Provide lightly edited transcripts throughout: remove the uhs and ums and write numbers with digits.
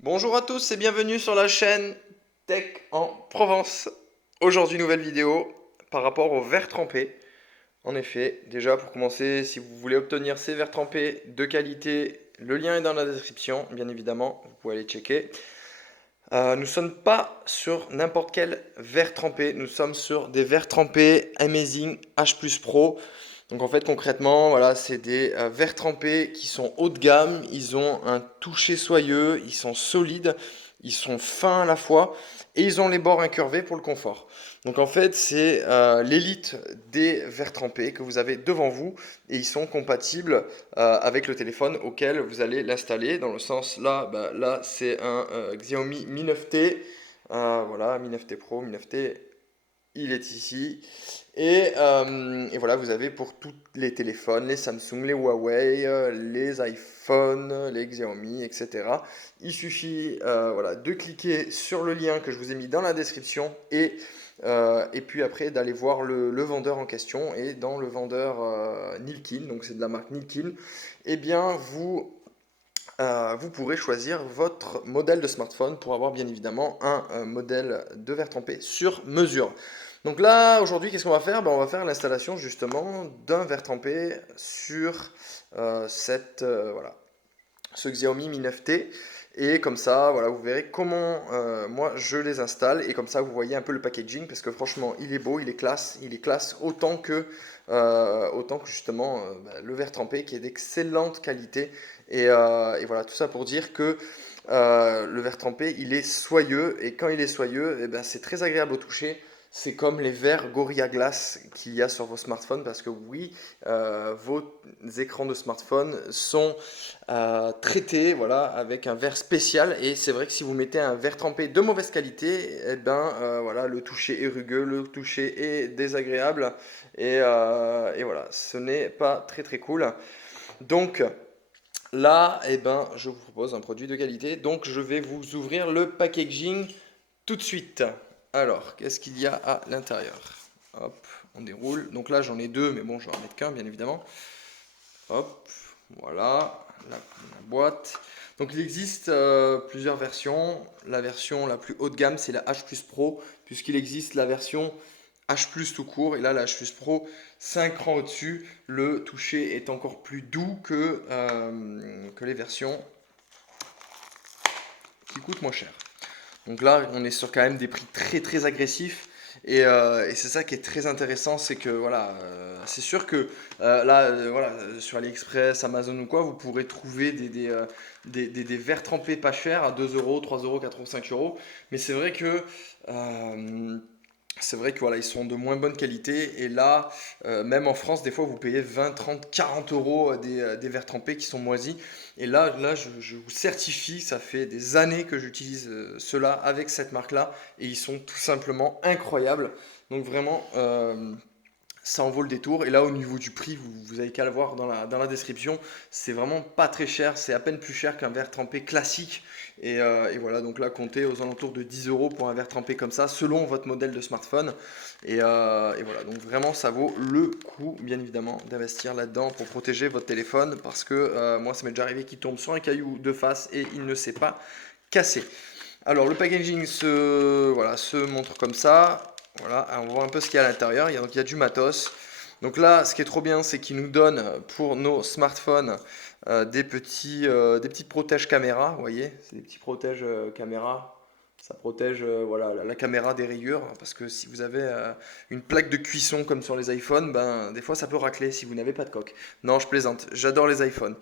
Bonjour à tous et bienvenue sur la chaîne Tech en Provence. Aujourd'hui, nouvelle vidéo par rapport aux verres trempés. En effet, déjà pour commencer, si vous voulez obtenir ces verres trempés de qualité, le lien est dans la description, bien évidemment, vous pouvez aller checker. Nous ne sommes pas sur n'importe quel verre trempé, nous sommes sur des verres trempés Amazing H+ Pro. Donc en fait concrètement, voilà, c'est des verres trempés qui sont haut de gamme, ils ont un toucher soyeux, ils sont solides, ils sont fins à la fois et ils ont les bords incurvés pour le confort. Donc en fait, c'est l'élite des verres trempés que vous avez devant vous et ils sont compatibles avec le téléphone auquel vous allez l'installer. Dans le sens là, bah, là c'est un Xiaomi Mi 9T, voilà, Mi 9T Pro, Mi 9T, il est ici. Et voilà, vous avez pour tous les téléphones, les Samsung, les Huawei, les iPhone, les Xiaomi, etc. Il suffit voilà, de cliquer sur le lien que je vous ai mis dans la description et puis après d'aller voir le vendeur en question. Et dans le vendeur Nilkin, donc c'est de la marque Nilkin, eh bien vous pourrez choisir votre modèle de smartphone pour avoir bien évidemment un modèle de verre trempé sur mesure. Donc là, aujourd'hui, qu'est-ce qu'on va faire? Ben, on va faire l'installation justement d'un verre trempé sur voilà, ce Xiaomi Mi 9T. Et comme ça, voilà, vous verrez comment moi je les installe. Et comme ça, vous voyez un peu le packaging parce que franchement, il est beau, il est classe autant que justement le verre trempé qui est d'excellente qualité. Et voilà, tout ça pour dire que le verre trempé, il est soyeux. Et quand il est soyeux, eh ben, c'est très agréable au toucher. C'est comme les verres Gorilla Glass qu'il y a sur vos smartphones parce que oui, vos écrans de smartphone sont traités voilà, avec un verre spécial et c'est vrai que si vous mettez un verre trempé de mauvaise qualité, eh ben, voilà, le toucher est rugueux, le toucher est désagréable et voilà, ce n'est pas très très cool. Donc là, eh ben, je vous propose un produit de qualité. Donc, je vais vous ouvrir le packaging tout de suite. Alors, qu'est-ce qu'il y a à l'intérieur? Hop, on déroule. Donc là, j'en ai deux, mais bon, je vais en mettre qu'un, bien évidemment. Hop, voilà, la boîte. Donc, il existe plusieurs versions. La version la plus haut de gamme, c'est la H+ Pro, puisqu'il existe la version H+ tout court. Et là, la H+ Pro, 5 rangs au-dessus. Le toucher est encore plus doux que les versions qui coûtent moins cher. Donc là, on est sur quand même des prix très très agressifs. Et c'est ça qui est très intéressant, c'est que voilà, c'est sûr que là, voilà, sur AliExpress, Amazon ou quoi, vous pourrez trouver des verres trempés pas chers à 2 euros, 3 euros, 4 euros, 5 euros. Mais euh, c'est vrai que voilà, ils sont de moins bonne qualité. Et là, même en France, des fois, vous payez 20, 30, 40 euros des verres trempés qui sont moisis. Et là je vous certifie, ça fait des années que j'utilise cela avec cette marque-là. Et ils sont tout simplement incroyables. Donc vraiment, ça en vaut le détour. Et là, au niveau du prix, vous avez qu'à le voir dans la description. C'est vraiment pas très cher. C'est à peine plus cher qu'un verre trempé classique. Et voilà, donc là, comptez aux alentours de 10 euros pour un verre trempé comme ça, selon votre modèle de smartphone. Et voilà, donc vraiment, ça vaut le coup, bien évidemment, d'investir là-dedans pour protéger votre téléphone. Parce que moi, ça m'est déjà arrivé qu'il tombe sur un caillou de face et il ne s'est pas cassé. Alors, le packaging voilà, se montre comme ça. Voilà, alors, on va voir un peu ce qu'il y a à l'intérieur. Donc, il y a du matos. Donc là, ce qui est trop bien, c'est qu'il nous donne pour nos smartphones des petits protèges caméra. Vous voyez, c'est des petits protèges caméra. Ça protège voilà, la caméra des rayures. Parce que si vous avez une plaque de cuisson comme sur les iPhones, ben, des fois ça peut racler si vous n'avez pas de coque. Non, je plaisante. J'adore les iPhones.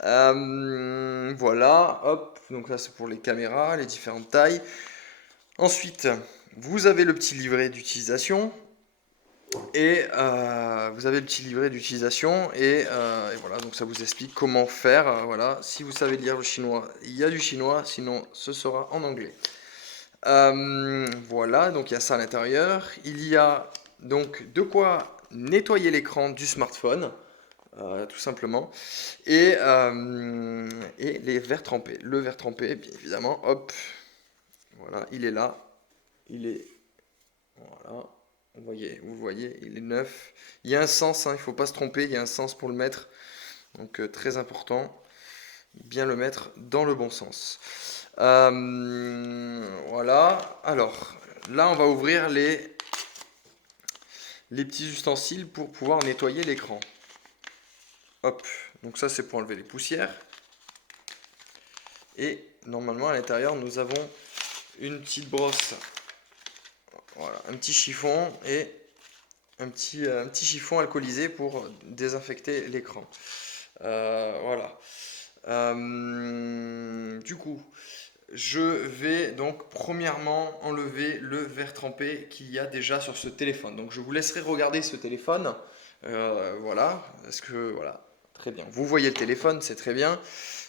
Voilà, hop. Donc là, c'est pour les caméras, les différentes tailles. Ensuite, vous avez le petit livret d'utilisation. Vous avez le petit livret d'utilisation et voilà, donc ça vous explique comment faire. Voilà, si vous savez lire le chinois, il y a du chinois, sinon ce sera en anglais. Voilà, donc il y a ça à l'intérieur. Il y a donc de quoi nettoyer l'écran du smartphone, tout simplement, et les verres trempés. Le verre trempé, bien évidemment, hop, voilà, il est là, il est voilà. Vous voyez, il est neuf. Il y a un sens, hein, il ne faut pas se tromper, il y a un sens pour le mettre. Donc très important, bien le mettre dans le bon sens. Voilà. Alors, là, on va ouvrir les petits ustensiles pour pouvoir nettoyer l'écran. Hop. Donc ça, c'est pour enlever les poussières. Et normalement, à l'intérieur, nous avons une petite brosse. Voilà, un petit chiffon et un petit chiffon alcoolisé pour désinfecter l'écran. Voilà. Du coup, je vais donc premièrement enlever le verre trempé qu'il y a déjà sur ce téléphone. Donc je vous laisserai regarder ce téléphone. Voilà, parce que voilà, très bien. Vous voyez le téléphone, c'est très bien.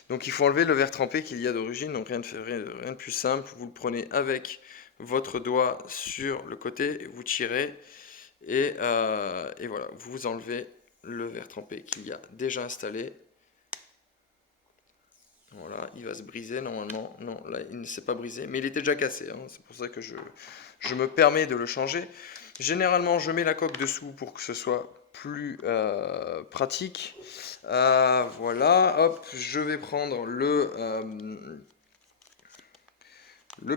Donc il faut enlever le verre trempé qu'il y a d'origine. Donc rien de plus simple. Vous le prenez avec votre doigt sur le côté, vous tirez et voilà, vous enlevez le verre trempé qu'il y a déjà installé. Voilà, il va se briser normalement. Non, là, il ne s'est pas brisé, mais il était déjà cassé, hein. C'est pour ça que je me permets de le changer. Généralement, je mets la coque dessous pour que ce soit plus pratique. Voilà, hop, je vais prendre le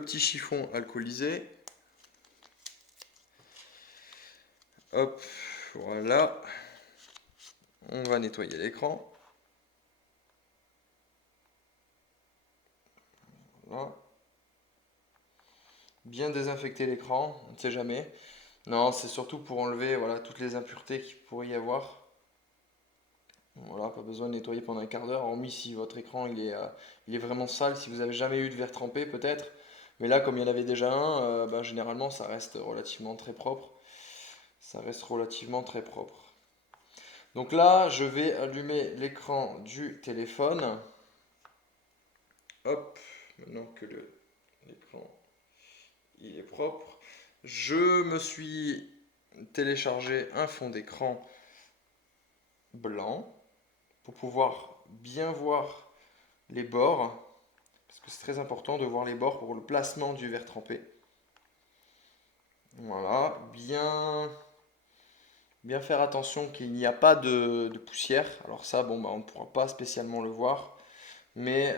petit chiffon alcoolisé. Hop, voilà. On va nettoyer l'écran. Voilà. Bien désinfecter l'écran, on ne sait jamais. Non, c'est surtout pour enlever voilà, toutes les impuretés qu'il pourrait y avoir. Voilà, pas besoin de nettoyer pendant un quart d'heure, hormis si votre écran il est vraiment sale, si vous n'avez jamais eu de verre trempé peut-être. Mais là, comme il y en avait déjà un, ben, généralement ça reste relativement très propre. Ça reste relativement très propre. Donc là, je vais allumer l'écran du téléphone. Hop, maintenant que l'écran il est propre. Je me suis téléchargé un fond d'écran blanc pour pouvoir bien voir les bords, parce que c'est très important de voir les bords pour le placement du verre trempé. Voilà, bien faire attention qu'il n'y a pas de poussière. Alors ça, bon, bah, on ne pourra pas spécialement le voir, mais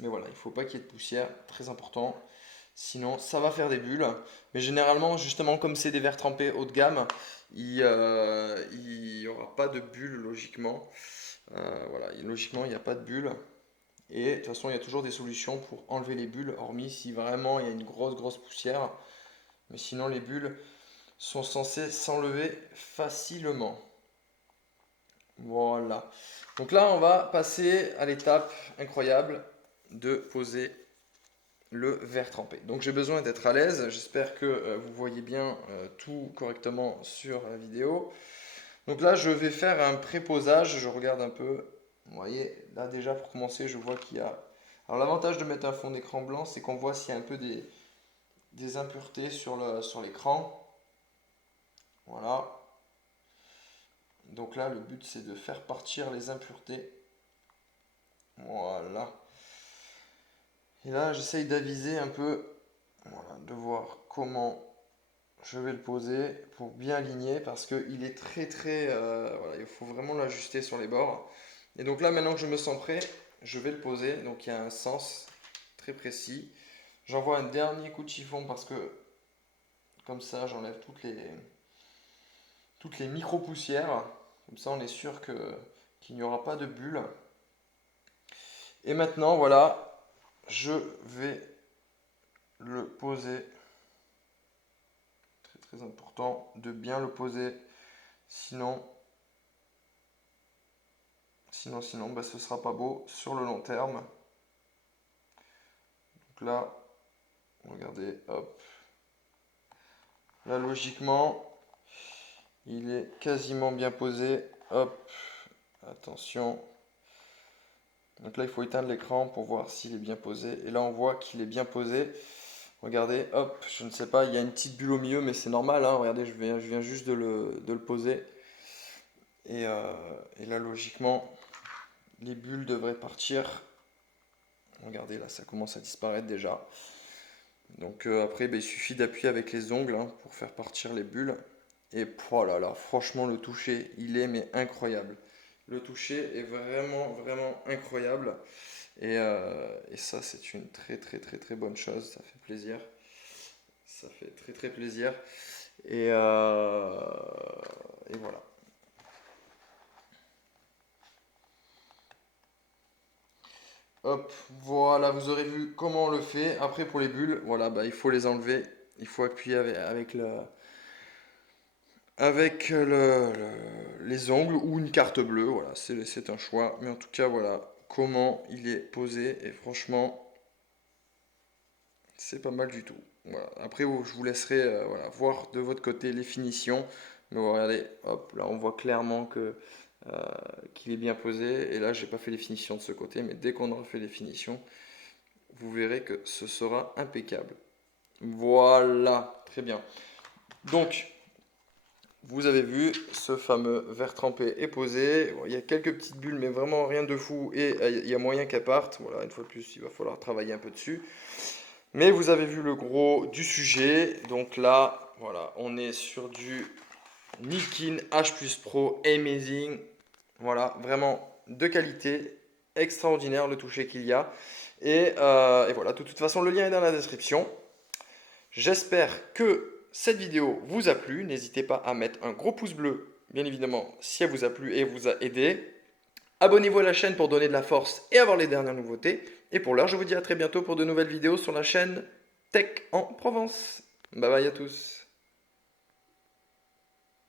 voilà, il ne faut pas qu'il y ait de poussière, très important. Sinon, ça va faire des bulles. Mais généralement, justement, comme c'est des verres trempés haut de gamme, il n'y aura pas de bulles logiquement. Voilà, logiquement, il n'y a pas de bulles. Et de toute façon, il y a toujours des solutions pour enlever les bulles, hormis si vraiment il y a une grosse poussière. Mais sinon, les bulles sont censées s'enlever facilement. Voilà. Donc là, on va passer à l'étape incroyable de poser le verre trempé. Donc j'ai besoin d'être à l'aise. J'espère que vous voyez bien tout correctement sur la vidéo. Donc là, je vais faire un préposage. Je regarde un peu. Vous voyez, là déjà pour commencer, je vois qu'il y a... Alors l'avantage de mettre un fond d'écran blanc, c'est qu'on voit s'il y a un peu des impuretés sur l'écran. Voilà. Donc là, le but, c'est de faire partir les impuretés. Voilà. Et là, j'essaye d'aviser un peu, voilà, de voir comment je vais le poser pour bien aligner parce qu'il est très voilà, il faut vraiment l'ajuster sur les bords. Et donc là, maintenant que je me sens prêt, je vais le poser. Donc il y a un sens très précis. J'envoie un dernier coup de chiffon parce que comme ça, j'enlève toutes les micro-poussières. Comme ça, on est sûr qu'il n'y aura pas de bulles. Et maintenant, voilà, je vais le poser. Très important de bien le poser. Sinon, bah, ce sera pas beau sur le long terme. Donc là, regardez, hop. Là, logiquement, il est quasiment bien posé. Hop, attention. Donc là, il faut éteindre l'écran pour voir s'il est bien posé. Et là, on voit qu'il est bien posé. Regardez, hop, je ne sais pas, il y a une petite bulle au milieu, mais c'est normal, hein. Regardez, je viens juste de le poser. Et là, logiquement, les bulles devraient partir. Regardez, là, ça commence à disparaître déjà. Donc après, il suffit d'appuyer avec les ongles hein, pour faire partir les bulles. Et oh là là, franchement, le toucher, il est mais incroyable. Le toucher est vraiment incroyable. Et ça, c'est une très bonne chose. Ça fait plaisir. Ça fait très plaisir. Et, euh, et voilà. Hop, voilà, vous aurez vu comment on le fait. Après, pour les bulles, voilà, bah, il faut les enlever. Il faut appuyer les ongles ou une carte bleue. Voilà, c'est un choix. Mais en tout cas, voilà comment il est posé. Et franchement, c'est pas mal du tout. Voilà. Après, je vous laisserai voilà, voir de votre côté les finitions. Mais regardez, hop, là, on voit clairement euh, qu'il est bien posé. Et là, j'ai pas fait les finitions de ce côté. Mais dès qu'on aura fait les finitions, vous verrez que ce sera impeccable. Voilà, très bien. Donc, vous avez vu, ce fameux verre trempé est posé. Bon, il y a quelques petites bulles, mais vraiment rien de fou. Et il y a moyen qu'elles partent. Voilà, une fois de plus, il va falloir travailler un peu dessus. Mais vous avez vu le gros du sujet. Donc là, voilà, on est sur du Nikin H+ Pro Amazing. Voilà, vraiment de qualité, extraordinaire le toucher qu'il y a. Et voilà, de toute façon, le lien est dans la description. J'espère que cette vidéo vous a plu. N'hésitez pas à mettre un gros pouce bleu, bien évidemment, si elle vous a plu et vous a aidé. Abonnez-vous à la chaîne pour donner de la force et avoir les dernières nouveautés. Et pour l'heure, je vous dis à très bientôt pour de nouvelles vidéos sur la chaîne Tech en Provence. Bye bye à tous.